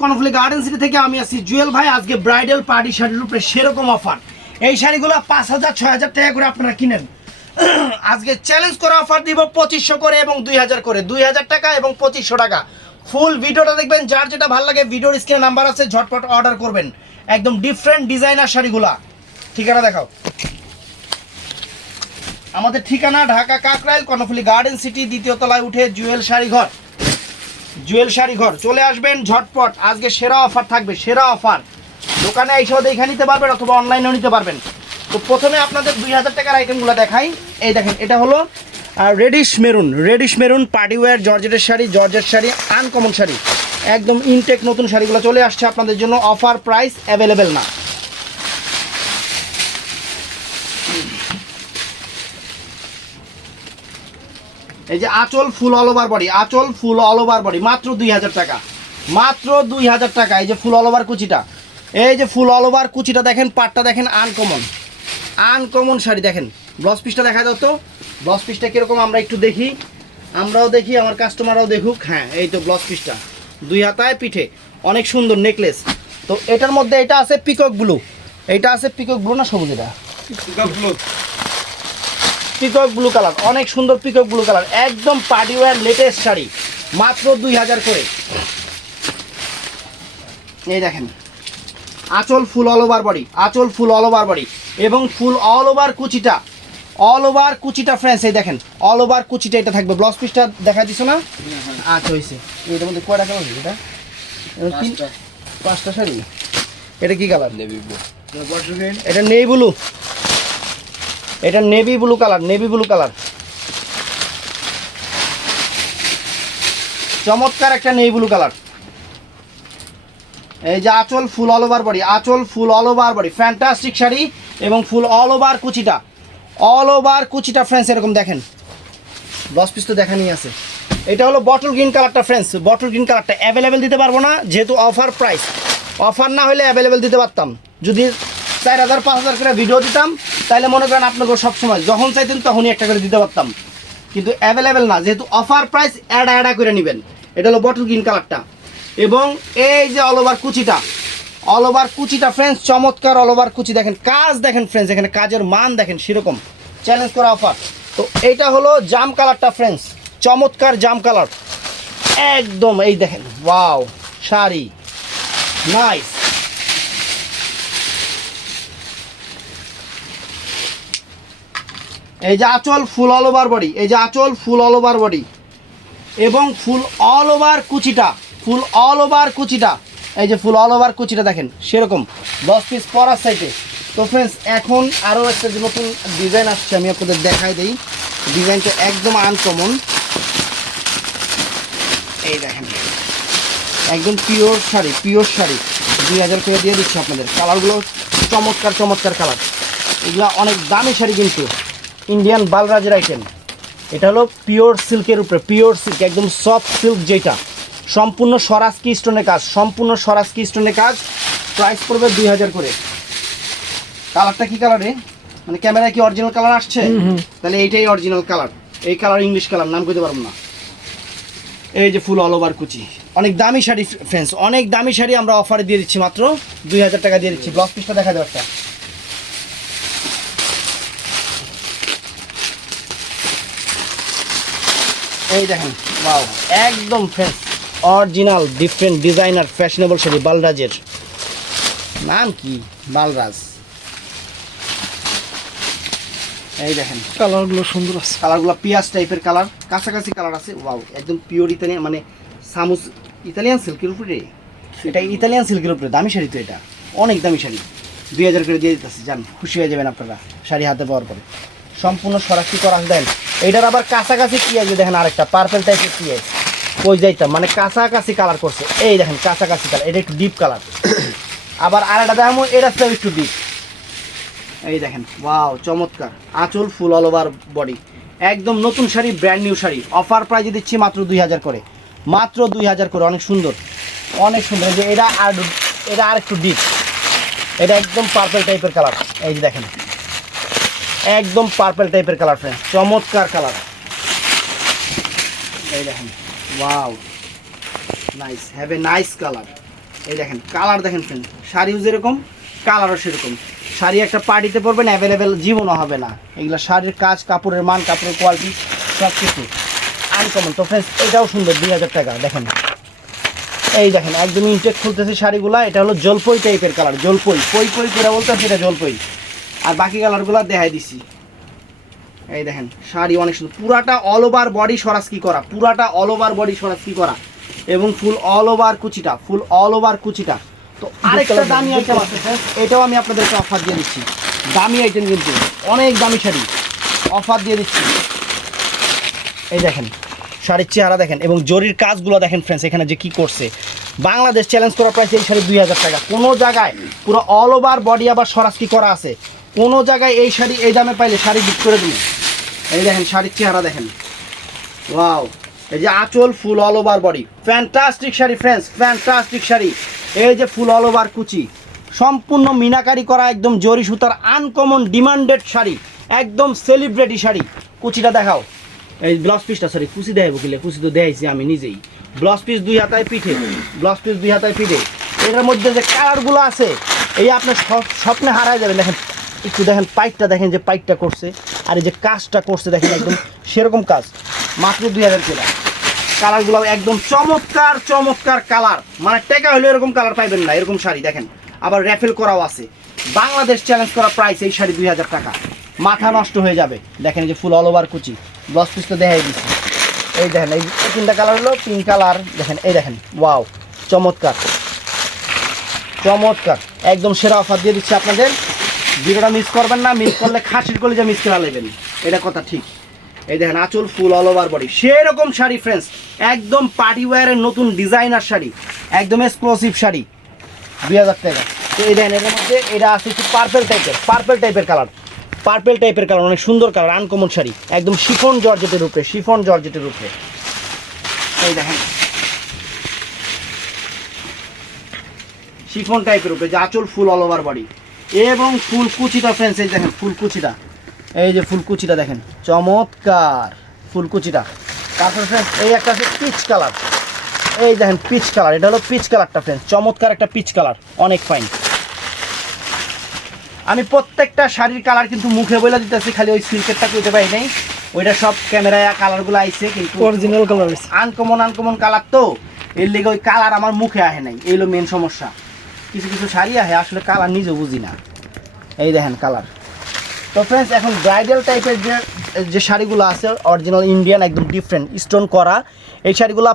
Karnaphuli garden city থেকে আমি আছি জুয়েল ভাই। আজকে ব্রাইডাল পার্টি শাড়ির উপরে সেরকম অফার এই শাড়িগুলো পাঁচ হাজার, ছয় হাজার টাকা করে আপনারা কিনেন। আজকে চ্যালেঞ্জ করে অফার দিব পঁচিশশো করে এবং দুই হাজার করে। দুই হাজার টাকা এবং পঁচিশশো টাকা। ফুল ভিডিওটা দেখবেন, যার যেটা ভালো লাগে ভিডিওর স্ক্রিনে নাম্বার আছে, ঝটপট অর্ডার করবেন। একদম ডিফারেন্ট ডিজাইনার শাড়িগুলা। ঠিকানা দেখাও। আমাদের ঠিকানা ঢাকা কাকরাইল, কর্ণফুলি গার্ডেন সিটি দ্বিতীয় তলায় উঠে জুয়েল শাড়ি ঘর জুয়েল শাড়ি ঘর চলে আসবেন ঝটপট। আজকে সেরা অফার থাকবে, সেরা অফার। দোকানে এসেও দেখে নিতে পারবেন অথবা অনলাইনেও নিতে পারবেন। তো প্রথমে আপনাদের দুই হাজার টাকার আইটেমগুলো দেখাই। এই দেখেন, এটা হলো reddish maroon. Reddish maroon partywear জর্জেটের শাড়ি, জর্জেট শাড়ি আনকমন শাড়ি। একদম ইনটেক নতুন শাড়িগুলো চলে আসছে আপনাদের জন্য। অফার প্রাইস অ্যাভেলেবেল না। এই যে আঁচল ফুল অল ওভার বডি আঁচল ফুল অল ওভার বডি মাত্র দুই হাজার টাকা। মাত্র দুই হাজার টাকা, এই যে ফুল অল ওভার কুচিটা। এই যে ফুল অল ওভার কুচিটা দেখেন, পাটটা দেখেন আনকমন আনকমন শাড়ি দেখেন। ব্লাউজ পিসটা দেখা দাও তো। ব্লাউজ পিসটা কীরকম আমরা একটু দেখি। আমরাও দেখি, আমার কাস্টমাররাও দেখুক। হ্যাঁ এই তো ব্লাউজ পিসটা দুই হাতায় পিঠে। অনেক সুন্দর নেকলেস তো এটার মধ্যে এটা আছে পিকক ব্লু এইটা আছে পিকক ব্লু না সবুজ এটা? কালার অনেক সুন্দর পিকক ব্লু কালার একদম পার্টি ওয়ার লেটেস্ট শাড়ি মাত্র দুই হাজার করে। এই দেখেন আঁচল ফুল অল ওভার বডি আঁচল ফুল অল ওভার বডি এবং ফুল অল ওভার কুচিটা অল ওভার কুচিটা ফ্রেন্স এই দেখেন অল ওভার কুচিটা এটা থাকবে। ব্লাউজ পিসটা দেখা দিছো না? আচ্ছা হয়েছে এটার মধ্যে কয় টাকা হবে এটা? পাঁচটা। শাড়ি? এটা কি কালার এটা নেই ব্লু এটা navy blue colour navy blue colour চমৎকার একটা নেভি ব্লু কালার এই যে আঁচল ফুল অল ওভার বডি আঁচল full all over body fantastic sari এবং ফুল অল ওভার কুচিটা। অল ওভার কুচিটা ফ্রেন্ডস এরকম দেখেন। দশ পিস তো দেখানি আছে। এটা হলো বটল গ্রিন কালারটা ফ্রেন্ডস বটল গ্রিন কালারটা অ্যাভেলেবেল দিতে পারব না, যেহেতু অফার প্রাইস অফার না হলে অ্যাভেলেবেল দিতে পারতাম। যদি চার হাজার, পাঁচ হাজার করে ভিডিও দিতাম। তাহলে মনে করেন আপনাকে সবসময় যখন চাইতেন তখনই একটা করে দিতে পারতাম। কিন্তু অ্যাভেলেবেল না, যেহেতু অফার প্রাইস অ্যাডা অ্যাডা করে নেবেন। এটা হলো বটল গ্রিন কালারটা এবং এই যে অল ওভার কুচিটা অল ওভার কুচিটা ফ্রেন্ডস চমৎকার অল ওভার কুচি দেখেন, কাজ দেখেন ফ্রেন্ডস এখানে কাজের মান দেখেন সেরকম। চ্যালেঞ্জ করা অফার তো এইটা হলো জাম কালারটা ফ্রেন্ডস চমৎকার জাম কালার একদম এই দেখেন ওয়াও শাড়ি। নাইস এই যে আঁচল ফুল অল ওভার বডি এই যে আঁচল ফুল অল ওভার বডি এবং ফুল অল ওভার কুচিটা, ফুল অল ওভার কুচিটা, এই যে ফুল অল ওভার কুচিটা দেখেন, সেরকম, দশ পিস পরার সাইডে তো ফ্রেন্ডস এখন আরও একটা যে নতুন ডিজাইন আসছে, আমি আপনাদের দেখাই দিই। ডিজাইনটা একদম আনকমন এই দেখেন, একদম পিওর শাড়ি পিওর শাড়ি। দুই হাজার করে দিয়ে দিচ্ছি আপনাদের। কালারগুলো চমৎকার চমৎকার কালার এগুলো অনেক দামি শাড়ি কিন্তু। ইন্ডিয়ান বালরাজের আইটেম এটা হলো পিওর সিল্কের উপরে পিওর সিল্ক একদম সফট সিল্ক যেটা। সম্পূর্ণ স্বরাজকি স্টোনের কাজ সম্পূর্ণ স্বরাজকি স্টোনের কাজ। প্রাইস পড়বে দুই হাজার করে। কালারটা কি কালারে মানে ক্যামেরায় কি অরিজিনাল কালার আসছে? তাহলে এইটাই অরিজিনাল কালার এই কালার ইংলিশ কালার নাম করতে পারব না। এই যে ফুল অল ওভার কুচি। অনেক দামি শাড়ি ফ্রেন্ডস অনেক দামি শাড়ি আমরা অফারে দিয়ে দিচ্ছি মাত্র দুই হাজার টাকা দিয়ে দিচ্ছি। ব্লাউজ পিসটা দেখা যাবে একটা। এই দেখেন ওয়াও একদম fresh original different designer fashionable sari বালরাজের। নাম কি? বালরাজ। এই দেখেন কালারগুলো সুন্দর আছে। কালারগুলো পিঁয়াজ টাইপের কালার কাছাকাছি কালার আছে ওয়াও একদম পিওর ইতালিয়ান মানে সামুস ইতালিয়ান সিল্কের উপরে। এটা ইতালিয়ান সিল্কের উপরে দামি শাড়ি তো এটা। অনেক দামি শাড়ি। দুই হাজার করে দিয়ে দিতেছি যান খুশি হয়ে যাবেন আপনারা শাড়ি হাতে পাওয়ার পরে। সম্পূর্ণ সরাসরি করা দেন। এইটার আবার কাছাকাছি কি আছে দেখেন আরেকটা পার্পেল টাইপের কি আছে? কই যাইতাম মানে কাছাকাছি কালার করছে। এই দেখেন কাছাকাছি কালার এটা একটু ডিপ কালার আবার আরেকটা দেখাবো, এটা তো একটু ডিপ এই দেখেন ওয়াও চমৎকার। আঁচল ফুল অল ওভার বডি একদম নতুন sari brand new sari. Offer প্রাইজে দিচ্ছি মাত্র দুই হাজার করে। মাত্র দুই হাজার করে, অনেক সুন্দর। অনেক সুন্দর। যে এটা আর এটা আর একটু ডিপ এটা একদম পার্পল টাইপের কালার এই যে দেখেন। একদম পার্পল টাইপের কালার ফ্রেন্ড চমৎকার কালার এই দেখেন wow nice have a nice colour এই দেখেন কালার দেখেন ফ্রেন্ড শাড়িও যেরকম কালারও সেরকম. শাড়ি একটা পার্টিতে পরবেন অ্যাভেলেবেল জীবনও হবে না। এগুলো শাড়ির কাজ, কাপড়ের মান, কাপড়ের কোয়ালিটি সব কিছু আনকমন তো ফ্রেন্ডস এটাও সুন্দর, দুই হাজার টাকা, দেখেন। এই দেখেন, একদম ইনটেক খুলতেছে শাড়িগুলা, এটা হলো জলপই টাইপের কালার জলপই। পই পই করে বলতে সেটা জলপই। আর বাকি কালারগুলো দেখাই দিছি। এই দেখেন শাড়ি অনেক সুন্দর। পুরাটা অল ওভার বডি সরাসকি করা? পুরাটা অল ওভার বডি সরাসকি করা? এবং ফুল অল ওভার কুচিটা ফুল অল ওভার কুচিটা। তো আরেকটা দামি আইটেম আছে friends, এটাও আমি আপনাদেরকে অফার দিয়ে দিচ্ছি। দামি আইটেম কিন্তু। অনেক দামি শাড়ি। অফার দিয়ে দিচ্ছি। এই দেখেন শাড়ির চেহারা দেখেন এবং জরির কাজগুলো দেখেন ফ্রেন্ডস এখানে যে কি করছে। বাংলাদেশ চ্যালেঞ্জ করা প্রাইস এই শাড়ি দুই হাজার টাকা। কোনো জায়গায় পুরো অল ওভার বডি আবার সরাসরি করা আছে? কোনো জায়গায় এই শাড়ি, এই দামে পাইলে শাড়ি বিক্রি করে দিন এই দেখেন, শাড়ির চেহারা দেখেন। ওয়াও, এই যে আঁচল full all over body fantastic sari friends fantastic sari. এই যে ফুল অল ওভার কুচি। সম্পূর্ণ মিনাকারি করা, একদম জরি সুতার আনকমন ডিমান্ডেড শাড়ি। একদম সেলিব্রিটি শাড়ি। কুচিটা দেখাও। এই ব্লাউজ পিসটা সরি কুচি দেখাবো কিলে? কুচি তো দেখাইছি আমি নিজেই। ব্লাউজ পিস দুই হাতায় পিঠে। ব্লাউজ পিস দুই হাতায় পিঠে। এটার মধ্যে যে কালারগুলো আছে, এই আপনার স্বপ- স্বপ্নে হারায় যাবে দেখেন একটু দেখেন, পাইপটা দেখেন যে পাইপটা করছে, আর এই যে কাজটা করছে দেখেন একদম সেরকম কাজ। মাত্র দুই হাজার টাকা কালারগুলো একদম চমৎকার চমৎকার কালার। মানে টেকা হলে এরকম কালার পাইবেন না, এরকম শাড়ি দেখেন। আবার র্যাফেল করাও আছে। বাংলাদেশ চ্যালেঞ্জ করা প্রাইস এই শাড়ি দুই হাজার টাকা। মাথা নষ্ট হয়ে যাবে। দেখেন যে ফুল অল ওভার কুচি। ব্লাউজ পিস তো দেখাই দিচ্ছি এই দেখেন, এই তিনটা কালার হলো পিঙ্ক কালার। দেখেন, এই দেখেন ওয়াও চমৎকার। চমৎকার। একদম সেরা অফার দিয়ে দিচ্ছি আপনাদের। ভিডিওটা মিস করবেন না মিস করলে খাসির কলিজা মিস করে নেবেন এটা কথা ঠিক। এই দেখেন, আঁচল ফুল অল ওভার বডি সেরকম শাড়ি ফ্রেন্ডস একদম পার্টি ওয়্যারের নতুন ডিজাইনার শাড়ি। একদম এক্সক্লুসিভ শাড়ি। দুই হাজার টাকা। তো এই দেখেন এর মধ্যে এটা আছে একটু পার্পেল টাইপের পার্পেল টাইপের কালার পার্পেল টাইপের কালার অনেক সুন্দর কালার আনকমন শাড়ি। একদম শিফন জর্জেটের উপরে শিফন জর্জেটের উপরে। এই দেখেন। শিফন টাইপের উপরে, যে আঁচল ফুল অল ওভার বডি এবং ফুলকুচিটা ফ্রেন্ডস এই দেখেন ফুলকুচিটা। এই যে ফুলকুচিটা দেখেন চমৎকার ফুল কুচিটা তারপরে ফ্রেন্ডস এই একটা আছে পিচ কালার এই দেখেন পিচ কালার এটা হলো পিচ কালারটা ফ্রেন্ডস চমৎকার একটা পিচ কালার অনেক ফাইন আমি প্রত্যেকটা শাড়ির কালার কিন্তু মুখে বলে দিতেছি খালি ওই সিল্কেরটা কইতে পারি নাই। ওইটা সব ক্যামেরায় কালারগুলো আইছে কিন্তু original colour uncommon uncommon colour তো এর লেগে ওই কালার আমার মুখে আহে নাই এই হলো মেন সমস্যা। কিছু কিছু শাড়ি আহে, আসলে কালার নিজে বুঝি না। এই দেখেন কালার তো ফ্রেন্ডস এখন ব্রাইডাল টাইপের যে যে শাড়িগুলো আছে অরিজিনাল ইন্ডিয়ান একদম ডিফারেন্ট স্টোন করা, এই শাড়িগুলো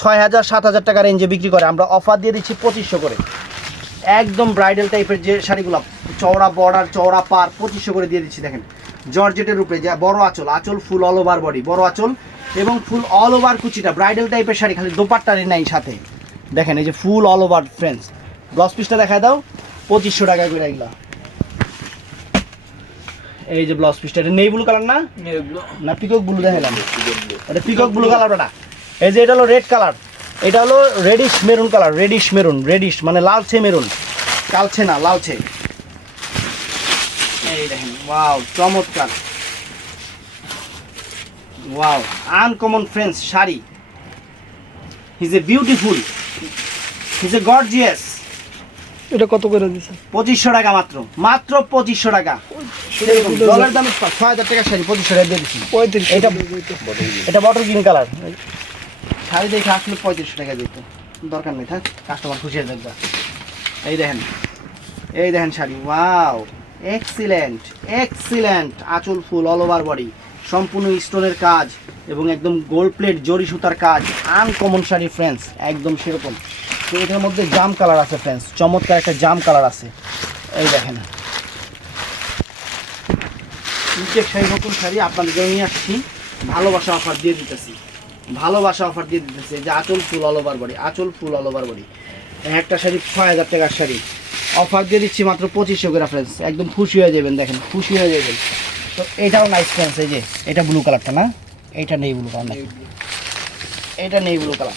ছয় হাজার, সাত হাজার টাকা রেঞ্জে বিক্রি করে। আমরা অফার দিয়ে দিচ্ছি পঁচিশশো করে। একদম ব্রাইডাল টাইপের যে শাড়িগুলো, চওড়া বর্ডার চওড়া পার, পঁচিশশো করে দিয়ে দিচ্ছি, দেখেন। জর্জেটের উপরে যা বড় আঁচল আঁচল ফুল অল ওভার বডি বড় আঁচল, এবং ফুল অল ওভার কুচিটা ব্রাইডাল টাইপের শাড়ি, খালি দোপাট্টারে নাই সাথে। দেখেন, এই যে full all over friends blouse পিসটা দেখায় দাও পঁচিশশো টাকা করে এগুলো। এই যে ব্লাউজ পিসটা এটা নেই ব্লু কালার না? না পিকক ব্লু দেখালাম এটা পিকক ব্লু কালার ওটা। এই যে এটা হলো রেড কালার এটা হলো reddish maroon colour reddish maroon reddish মানে লালচে মেরুন কালছে না লালচে। এই দেখেন ওয়াও চমৎকার। Wow uncommon friends sari. His a beautiful his a gorgeous এটা কত করে দিছে? পঁচিশশো টাকা মাত্র। মাত্র পঁচিশশো টাকা। ডলার দামে ছয় হাজার টাকা শাড়ি পঁচিশশো টাকা দিয়ে দিচ্ছি। পঁয়ত্রিশ এটা এটা বটল গ্রিন কালার শাড়ি দেখে আসলে পঁয়ত্রিশশো টাকা দিত। দরকার নেই থাক কাস্টমার খুশি হয়ে দেখবা এই দেখেন এই দেখেন শাড়ি ওয়াও এক্সিলেন্ট এক্সিলেন্ট আঁচল ফুল অল ওভার বডি সম্পূর্ণ স্টোনের কাজ এবং একদম গোল্ড প্লেট জরি সুতার কাজ আনকমন শাড়ি ফ্রেন্ডস একদম সেরকম। তো এটার মধ্যে জাম কালার আছে ফ্রেন্ডস চমৎকার একটা জাম কালার আছে। এই দেখেন। ইনটেক শাড়ি নতুন শাড়ি আপনাদের জন্য নিয়ে আসছি। ভালোবাসা অফার দিয়ে দিতেছি। ভালোবাসা অফার দিয়ে দিতেছি। যে আঁচল ফুল অল ওভার বডি আঁচল ফুল অল ওভার বডি একটা শাড়ি ছয় হাজার টাকার শাড়ি। অফার দিয়ে দিচ্ছি মাত্র পঁচিশশো করে ফ্রেন্ডস একদম খুশি হয়ে যাবেন দেখেন খুশি হয়ে যাবেন। তো এটাও নাইস ফ্রেন্ডস এই যে এটা ব্লু কালারটা না? এইটা নেই ব্লু কালার নাকি এটা নেই ব্লু কালার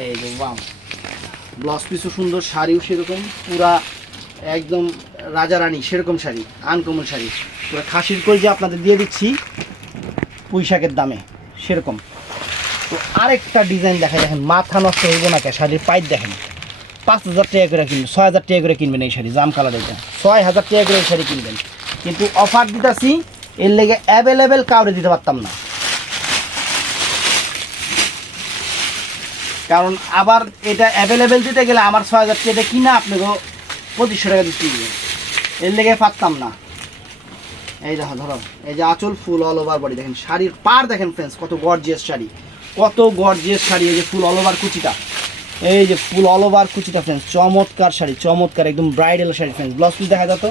এই যে, বাম। ব্লাউজ পিসও সুন্দর, শাড়িও সেরকম, পুরা একদম রাজা রানী, সেরকম শাড়ি আনকমন শাড়ি। পুরো খাসির করে যে আপনাদের দিয়ে দিচ্ছি পুঁই শাকের দামে, সেরকম। তো আরেকটা ডিজাইন দেখা দেখেন, মাথা নষ্ট হইব না কে, শাড়ির পাইপ দেখেন। পাঁচ হাজার টাকা করে কিনবেন, ছয় হাজার টাকা করে কিনবেন এই শাড়ি, জাম কালার এটা ছয় হাজার টাকা করে এই শাড়ি কিনবেন। কিন্তু অফার দিতেছি, এর লেগে অ্যাভেলেবেল কাউরে দিতে পারতাম না। কারণ আবার এটা অ্যাভেলেবেল দিতে গেলে আমার ছয় হাজার টাকা এটা কিনা আপনাকে পঁচিশশো টাকা দিতে হবে এর লেগে পারতাম না। এই দেখো, ধরো, এই যে আঁচল ফুল অল ওভার বডি দেখেন শাড়ির পার দেখেন ফ্রেন্ডস কত গর্জিয়াস শাড়ি। কত গর্জিয়াস শাড়ি, এই যে ফুল অল ওভার কুচিটা। এই যে ফুল অল ওভার কুচিটা ফ্রেন্ডস চমৎকার শাড়ি, চমৎকার, একদম bridal sari friends blouse piece দেখা দাও তো।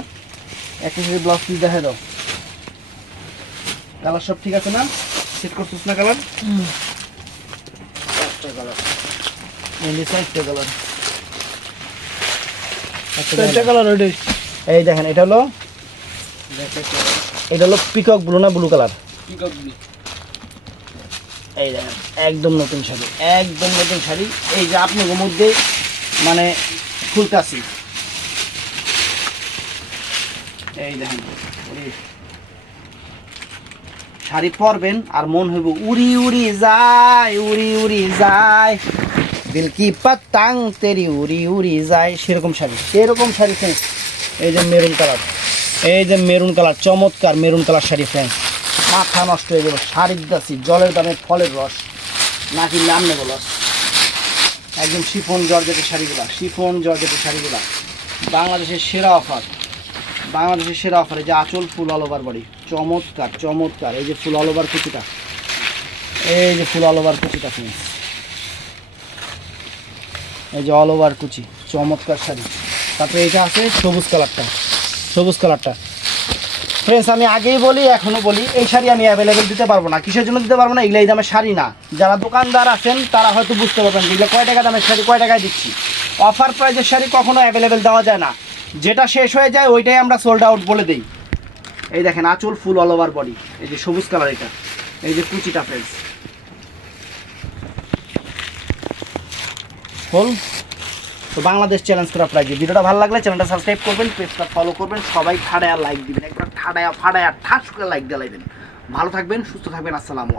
একটা শাড়ি ব্লাউজ পিস দেখা দাও। কালার সব ঠিক আছে না? সেট করছিস না কালার মেহেন্দি চারটে কালার চারটা কালার ওইটাই। এই দেখেন এটা হলো এটা হলো পিকক ব্লু না ব্লু কালার এই দেখেন একদম নতুন শাড়ি একদম নতুন শাড়ি। এই যে মধ্যে মানে ফুলকাশি এই দেখেন শাড়ি পরবেন আর মন হইব উড়ি উড়ি যায় উড়ি উড়ি যায়। দিল কি পাতাং তেরি উড়ি উড়ি যায়, সেরকম শাড়ি সেরকম শাড়ি ফ্রেন্ডস এই যে মেরুন কালার এই যে মেরুন কালার চমৎকার মেরুন কালার শাড়ি ফ্রেন্ডস মাথা নষ্ট হয়ে গেল শাড়ির দাসি, জলের দামে ফলের রস, নাকি কিনলে আমনে বলস একদম শিফন জর্জেটের শাড়িগুলা, শিফন জর্জেটের শাড়িগুলা। বাংলাদেশের সেরা অফার, বাংলাদেশের সেরা অফার, এই যে আঁচল ফুল অল ওভার বাড়ি চমৎকার চমৎকার। এই যে ফুল অল ওভার কুচিটা, এই যে ফুল অল ওভার কুচিটা ফ্রেন্ডস এই যে অল ওভার কুচি, চমৎকার শাড়ি। তারপরে এটা আছে সবুজ কালারটা সবুজ কালারটা। ফ্রেন্ডস আমি আগেই বলি, এখনও বলি, এই শাড়ি আমি অ্যাভেলেবেল দিতে পারব না। কিসের জন্য দিতে পারব না? এগুলো এই দামের শাড়ি না। যারা দোকানদার আছেন, তারা হয়তো বুঝতে পারবেন এগুলো কয় টাকা দামের শাড়ি, কয় টাকায় দিচ্ছি। অফার প্রাইজের শাড়ি কখনো অ্যাভেলেবেল দেওয়া যায় না। যেটা শেষ হয়ে যায়, ওইটাই আমরা সোল্ড আউট বলে দিই। এই দেখেন, আঁচল ফুল অল ওভার বডি এই যে সবুজ কালার এটা। এই যে কুচিটা ফ্রেন্ডস ফুল তো বাংলাদেশ চ্যালেঞ্জ করা প্রাইজ ভিডিওটা ভালো লাগলে চ্যানেলটা সাবস্ক্রাইব করবেন পেজটা ফলো করবেন, সবাই ঠাডায়া লাইক দিবেন, একবার ঠাডায়া ফাডায়া ঠাস করে লাইক দিয়ে লাইবেন ভালো থাকবেন, সুস্থ থাকবেন, আসসালামু